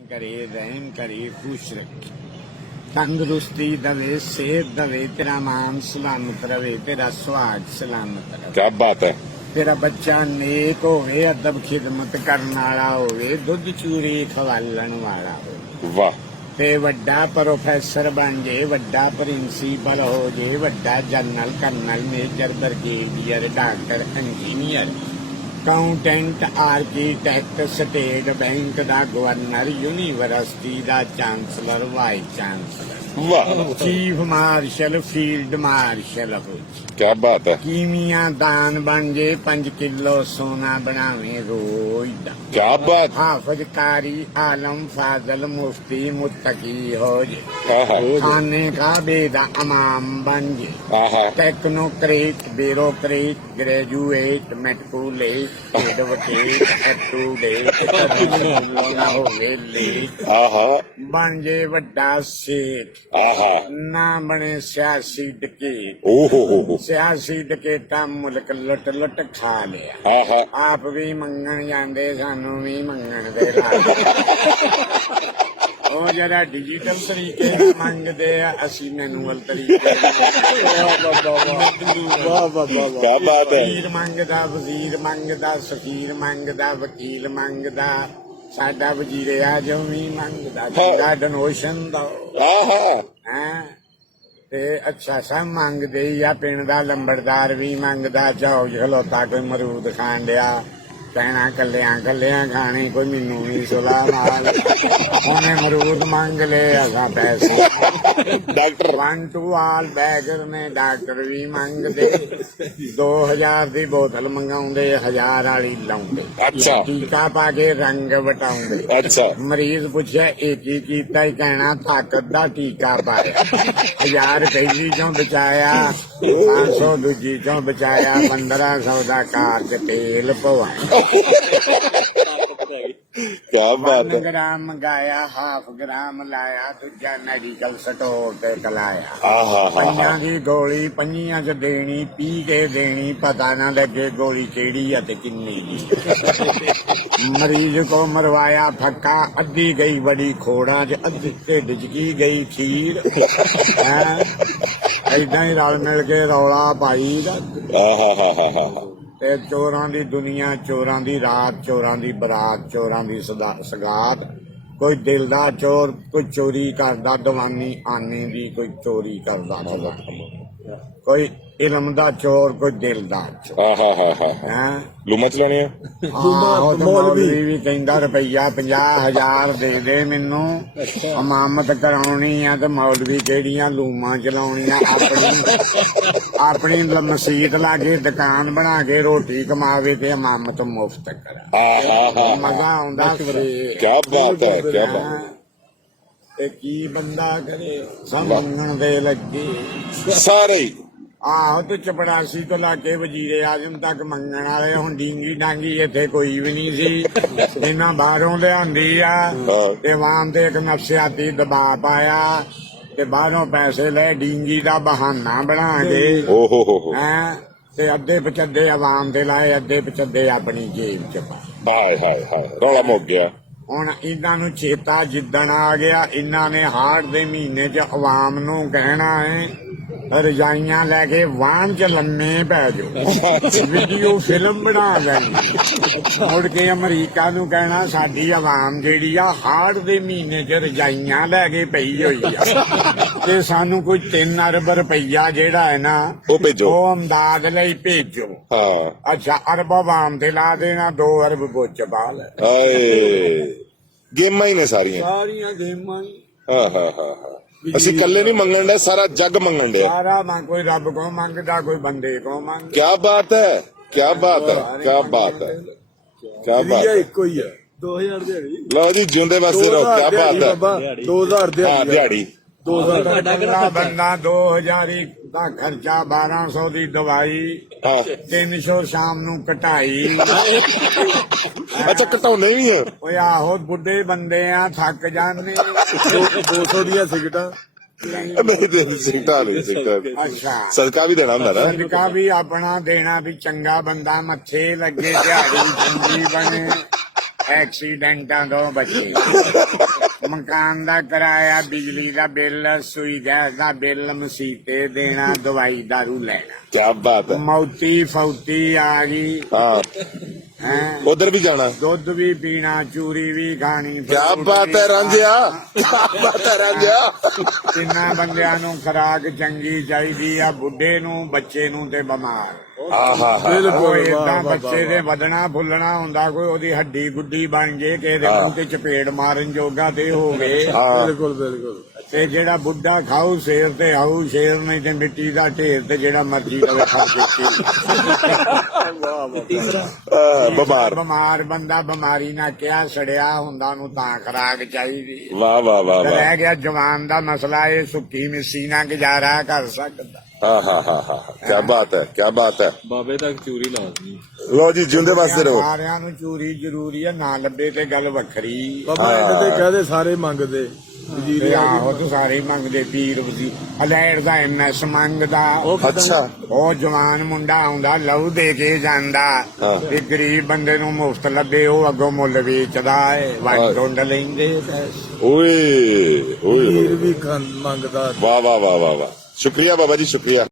करे रहम करे खुश रखे तंदुरुस्ती दवे सेहत दवे तेरा मान सलामत रवे तेरा सुहाग सलामत रवे। क्या बात है। तेरा बच्चा नेक होवे अदब खिदमत करने वाला होवे दुध चूरी खवालन वाला होवे वाह। ते वड्डा प्रोफैसर बन जे वड्डा प्रिंसीपल हो जे वड्डा general colonel major brigadier doctor engineer accountant architect state bank दा गवर्नर यूनिवर्सिटी दा चांसलर वाइस चांसलर वाह चीफ मार्शल फील्ड मार्शल हो क्या बात है। कीमिया दान बन जे 5 किलो सोना बनावे रोज दा। क्या बात। हाफिज कारी आलम फाजल मुफ्ती मुत्तकी हो जे आहा। खाने का बेदा इमाम बन जे आहा। टेक्नोक्रेट ब्यूरोक्रेट ग्रेजुएट मेट्रोलेट एडवोकेट एप्रूडेट होवे लेट आहा। बन जे वड्डा सेठ आहा। ना बने सियासी डकैत ओहो हो। सियासी डकैता मुल्क लुट लुट खा लिया आहा। आप भी मंगन जाते सानू भी मंगन दे ਉਹ ਜਿਹੜਾ ਡਿਜੀਟਲ ਤਰੀਕੇ ਨਾਲ ਮੰਗਦੇ ਆ ਅਸੀਂ ਮੈਨੂਅਲ ਤਰੀਕੇ क्या बात है। ਵਜ਼ੀਰ ਮੰਗਦਾ ਵਜ਼ੀਰ ਮੰਗਦਾ ਸਫੀਰ ਮੰਗਦਾ ਵਕੀਲ ਮੰਗਦਾ ਸਾਡਾ ਵਜ਼ੀਰ ਆਜਮ ਵੀ ਮੰਗਦਾ ਜਿਹੜਾ ਡੋਨੇਸ਼ਨ ਦਾ आहा। ਹੈ ਤੇ ਅੱਛਾ ਸਭ ਮੰਗਦੇ ਹੀ ਆ ਪਿੰਡ ਦਾ ਲੰਬੜਦਾਰ ਵੀ ਮੰਗਦਾ ਚੌਕ ਖਲੋਤਾ ਕੋਈ ਮਰੂਦ ਖਾਣ ਡਿਆ ਕਹਿਣਾ ਕੱਲਿਆਂ ਕੱਲਿਆਂ ਖਾਣੇ ਕੋਈ ਮੈਨੂੰ ਵੀ ਸੁਲਾ ਨਾਲ ਉਹਨੇ ਮਰੂਦ ਮੰਗ ਲਏ ਅਸਾਂ ਪੈਸੇ डॉक्टर 1 to all ਬੈਗਰ ਨੇ ਡਾਕਟਰ ਵੀ ਮੰਗਦੇ 2000 ਦੀ ਬੋਤਲ ਮੰਗਾਉਂਦੇ 1000 ਵਾਲੀ ਲਾਉਂਦੇ ਅੱਛਾ। ਟੀਕਾ ਪਾ ਕੇ ਰੰਗ ਵਟਾਉਂਦੇ अच्छा। ਮਰੀਜ਼ ਪੁੱਛਿਆ ਇਹ ਕੀ ਕੀਤਾ ਹੀ ਕਹਿਣਾ ਤਾਕਤ ਦਾ ਟੀਕਾ ਪਾਇਆ 1000 ਪਹਿਲੀ ਚੋਂ ਬਚਾਇਆ 500 ਦੂਜੀ ਚੋਂ ਬਚਾਇਆ 1500 ਦਾ ਕਾਰ ਚ ਤੇਲ ਪਵਾਇਆ क्या बात 1 है। ਗ੍ਰਾਮ ਮੰਗਾਇਆ ਹਾਫ ਗ੍ਰਾਮ ਲਾਇਆ ਦੂਜਾ ਮੈਡੀਕਲ ਸਟੋਰ ਤੇ ਕਲਾਇਆ आहा। ਪੰਜਾਂ ਦੀ ਗੋਲੀ ਪੰਜੀਆਂ ਚ ਦੇਣੀ ਪੀ ਕੇ ਦੇਣੀ ਪਤਾ ਨਾ ਲੱਗੇ ਗੋਲੀ ਕਿਹੜੀ ਆ ਤੇ ਕਿੰਨੀ ਦੀ ਮਰੀਜ਼ ਕੋ ਮਰਵਾਇਆ ਫੱਕਾ ਅੱਧੀ ਗਈ ਬੜੀ ਖੋੜਾਂ ਚ ਅੱਧੀ ਢਿੱਡ ਚ ਕੀ ਗਈ ਖੀਰ ਏਦਾਂ ਹੀ ਰਲ ਮਿਲ ਕੇ ਰੌਲਾ ਪਾਈ ਦਾ आहा। ਤੇ ਚੋਰਾਂ ਦੀ ਦੁਨੀਆ ਚੋਰਾਂ ਦੀ ਰਾਤ ਚੋਰਾਂ ਦੀ ਬਰਾਤ ਚੋਰਾਂ ਦੀ ਸਗਾਤ ਕੋਈ ਦਿਲ ਦਾ ਚੋਰ ਕੋਈ ਚੋਰੀ ਕਰਦਾ ਦੀਵਾਨੀ ਆਨੇ ਦੀ ਕੋਈ ਚੋਰੀ ਕਰਦਾ ਕੋਈ ਇਲਮ ਦਾ ਚੋਰ ਕੋਈ ਦਿਲ ਦਾ ਚੋਰ आहा। ਹੈਂ लूमा चलानी है। ਆਹੋ ਤੇ ਮੌਲਵੀ ਵੀ ਕਹਿੰਦਾ ਰੁਪਈਆ 50,000 ਦੇ ਦੇ ਮੈਨੂੰ ਇਮਾਮਤ ਕਰਾਉਣੀ ਆ ਤੇ ਮੌਲਵੀ ਕਿਹੜੀਆਂ ਲੂਮਾਂ ਚਲਾਉਣੀਆਂ ਆਪਣੀ ਮਸਜਿਦ ਲਾਗੇ ਦੁਕਾਨ ਬਣਾ ਕੇ ਰੋਟੀ ਕਮਾਵੇ ਤੇ ਇਮਾਮਤ ਮੁਫਤ ਕਰਾ आहा। ਮਜ਼ਾ ਆਉਂਦਾ ਸੀ क्या बात है। क्या बात है। ਤੇ ਕੀ ਬੰਦਾ ਕਰੇ ਸਮਝਣ ਦੇ ਲੱਗੇ सारे ही। ਆਹੋ ਤੇ ਚਪੜਾਸੀ ਤੋਂ ਲਾ ਕੇ ਵਜ਼ੀਰੇ ਆਜ਼ਮ ਤੱਕ ਮੰਗਣ ਵਾਲੇ ਹੁਣ ਡੀਂਗੀ ਡਾਂਗੀ ਇੱਥੇ ਕੋਈ ਵੀ ਨਹੀਂ ਸੀ ਇਹਨਾਂ ਬਾਹਰੋਂ ਲਿਆਂਦੀ ਆ ਤੇ ਆਵਾਮ ਤੇ ਇੱਕ ਨਫਸਿਆਤੀ ਦਬਾਅ ਪਾਇਆ ਤੇ ਬਾਹਰੋਂ ਪੈਸੇ ਲੈ ਡੀਂਗੀ ਦਾ ਬਹਾਨਾ ਬਣਾ ਕੇ ओहो हो। ਹੈਂ ਤੇ ਅੱਧੇ ਪਚੱਦੇ ਆਵਾਮ ਦੇ ਲਾਏ ਅੱਧੇ ਪਚੱਦੇ ਆਪਣੀ ਜੇਬ ਚ ਪਾਏ हाय हाय हाय रौला मुक गया। ਹੁਣ ਇਹਨਾਂ ਨੂੰ ਚੇਤਾ ਜਿੱਦਣ ਆ ਗਿਆ ਇਹਨਾਂ ਨੇ ਹਾੜ ਦੇ ਮਹੀਨੇ ਚ ਆਵਾਮ ਨੂੰ ਕਹਿਣਾ ਹੈ ਰਜਾਈਆਂ ਲੈ ਕੇ ਵਾਹਨ ਚ ਲੰਮੇ ਪੈ ਜਾਓ ਵੀਡੀਓ ਫਿਲਮ ਬਣਾ ਲੈਣੀ ਮੁੜ ਕੇ ਅਮਰੀਕਾ ਨੂੰ ਕਹਿਣਾ ਸਾਡੀ ਆਵਾਮ ਜਿਹੜੀ ਆ ਹਾੜ ਦੇ ਮਹੀਨੇ ਚ ਰਜਾਈਆਂ ਲੈ ਕੇ ਪਈ ਹੋਈ ਆ ਤੇ ਸਾਨੂੰ ਕੋਈ 3 ਅਰਬ ਰੁਪਈਆ ਜਿਹੜਾ ਹੈ ਨਾ ਉਹ ਭੇਜੋ। ਉਹ ਅਮਦਾਦ ਲਈ ਭੇਜੋ। हाँ। ਅੱਛਾ ਅਰਬ ਆਵਾਮ ਤੇ ਲਾ ਦੇਣਾ 2 ਅਰਬ ਬੁੱਚ ਪਾ ਲੈ आए गेमां ही ने सारियां। ਸਾਰੀਆਂ ਗੇਮਾਂ ਹੀ हाँ। ਅਸੀਂ ਕੱਲੇ ਨਹੀਂ ਮੰਗਣ ਦੇ ਸਾਰਾ ਜੱਗ ਮੰਗਣ ਦੇ। ਸਾਰਾ ਮੰਗ ਕੋਈ ਰੱਬ ਕੋ ਮੰਗਦਾ ਕੋਈ ਬੰਦੇ ਕੋ ਮੰਗਦਾ क्या बात है। क्या बात है। क्या बात है। क्या बात है। ਇੱਕੋ ਹੀ ਆ 2000 ਦਿਹਾੜੀ ਲਓ ਜੀ ਜਿਉਂਦੇ ਵਾਸਤੇ ਰਹੋ। क्या बात है। 2000 ਹਾਂ ਦਿਹਾੜੀ 2000 ਬੰਦਾ 2000 ਦਾ ਖਰਚਾ 1200 ਦੀ ਦਵਾਈ ਹਾਂ। 300 ਸ਼ਾਮ ਨੂੰ ਕਟਾਈ ਅੱਛਾ ਘਟਾਉਣੇ ਵੀ ਆ। ਓਏ ਆਹੋ ਬੁੱਢੇ ਬੰਦੇ ਆ ਥੱਕ ਜਾਂਦੇ 200 ਦੀਆਂ ਸਿਗਟਾਂ ਨਹੀਂ ਦੇ ਸਿੱਟਾ ਨਹੀਂ ਸਿੱਟਾ ਅੱਛਾ ਸਦਕਾ ਵੀ ਦੇਣਾ ਹੁੰਦਾ ਨਾ। ਸਦਕਾ ਵੀ ਆਪਣਾ ਦੇਣਾ ਵੀ ਚੰਗਾ ਬੰਦਾ ਮੱਥੇ ਲੱਗੇ ਦਿਹਾੜੀ ਚੰਗੀ ਬਣੇ ਐਕਸੀਡੈਂਟਾਂ ਤੋਂ ਬਚੇ, ਮਕਾਨ ਦਾ ਕਿਰਾਇਆ, ਬਿਜਲੀ ਦਾ ਬਿੱਲ, ਸੂਈ ਗੈਸ ਦਾ ਬਿੱਲ, ਮਸੀਤੇ ਦੇਣਾ, ਦਵਾਈ ਦਾਰੂ ਲੈਣਾ। ਕੀ ਬਾਤ ਹੈ। ਮੌਤੀ ਫੌਤੀ ਆ ਗਈ ਹਾਂ ਹੈ, ਉਧਰ ਵੀ ਜਾਣਾ। ਦੁੱਧ ਵੀ ਪੀਣਾ, ਚੂਰੀ ਵੀ ਖਾਣੀ। ਕੀ ਬਾਤ ਹੈ ਰਾਂਝਿਆ, ਕੀ ਬਾਤ ਹੈ ਰਾਂਝਿਆ। ਤਿੰਨਾਂ ਬੰਦਿਆਂ ਨੂੰ ਖੁਰਾਕ ਚੰਗੀ ਚਾਹੀਦੀ ਆ, ਬੁੱਢੇ ਨੂੰ, ਬੱਚੇ ਨੂੰ ਤੇ ਬਿਮਾਰ। ਆਹਾ ਬਿਲਕੁਲ ਏਦਾਂ ਬੱਚੇ ਦੇ ਵਧਣਾ ਫੁੱਲਣਾ ਹੁੰਦਾ, ਕੋਈ ਉਹਦੀ ਹੱਡੀ ਗੁੱਡੀ ਬਣ ਜੇ, ਕਿਸੇ ਦੇ ਮੂੰਹ ਤੇ ਚਪੇੜ ਮਾਰਨ ਜੋਗਾ ਤੇ ਹੋਵੇ। ਬਿਲਕੁਲ ਬਿਲਕੁਲ। ਤੇ ਜਿਹੜਾ ਬੁੱਢਾ ਖਾਊ ਸ਼ੇਰ ਤੇ ਆਊ ਸ਼ੇਰ, ਨਹੀਂ ਤੇ ਮਿੱਟੀ ਦਾ ਢੇਰ ਤੇ ਜਿਹੜਾ ਮਰਜੀ ਰਵੇ ਖਾ ਕੇ। ਬਿਮਾਰ। ਬਿਮਾਰ ਬੰਦਾ ਬਿਮਾਰੀ ਨਾਲ ਕਿਹਾ ਸੜਿਆ ਹੁੰਦਾ, ਉਹਨੂੰ ਤਾਂ ਖੁਰਾਕ ਚਾਹੀਦੀ। ਵਾਹ ਵਾਹ ਵਾਹ ਵਾਹ। ਰਹਿ ਗਿਆ ਜਵਾਨ ਦਾ ਮਸਲਾ, ਇਹ ਸੁੱਕੀ ਮਿੱਸੀ ਨਾਲ ਗੁਜ਼ਾਰਾ ਕਰ ਸਕਦਾ। ਹਾਂ ਕੀ ਬਾਤ ਹੈ, ਕੀ ਬਾਤ ਹੈ। ਬਾਬੇ ਤੱਕ ਚੂਰੀ ਲਾਜ਼ਮੀ। ਲੋ ਜੀ ਜਿਉਂਦੇ ਵਾਸਤੇ ਰਹੋ। ਸਾਰਿਆਂ ਨੂੰ ਚੂਰੀ ਜ਼ਰੂਰੀ ਆ, ਨਾ ਲੱਭੇ ਤੇ ਗੱਲ ਵੱਖਰੀ। ਬਾਬਾ ਐਂਡ ਤੇ ਕਹਦੇ ਸਾਰੇ ਮੰਗਦੇ ਵਜ਼ੀਰ ਤੇ ਆਹੋ ਤੂੰ ਸਾਰੇ ਹੀ ਮੰਗਦੇ, ਪੀਰ ਵਜ਼ੀਰ ਹਲੈੜ ਦਾ MS ਮੰਗਦਾ। ਅੱਛਾ ਉਹ ਜਵਾਨ ਮੁੰਡਾ ਆਉਂਦਾ, ਲਹੂ ਦੇ ਕੇ ਜਾਂਦਾ। ਤੇ ਗਰੀਬ ਬੰਦੇ ਨੂੰ ਮੁਫਤ ਲੱਭੇ, ਉਹ ਅੱਗੋਂ ਮੁੱਲ ਵੇਚਦਾ ਏ, ਵੰਡ ਟੁੰਡ ਲੈਂਦੇ ਪੈਸੇ। ਓਏ ਓਏ ਵਜ਼ੀਰ ਵੀ ਮੰਗਦਾ। ਵਾਹ ਵਾਹ ਵਾਹ ਵਾਹ ਵਾਹ। ਸ਼ੁਕਰੀਆ ਬਾਬਾ ਜੀ, ਸ਼ੁਕਰੀਆ।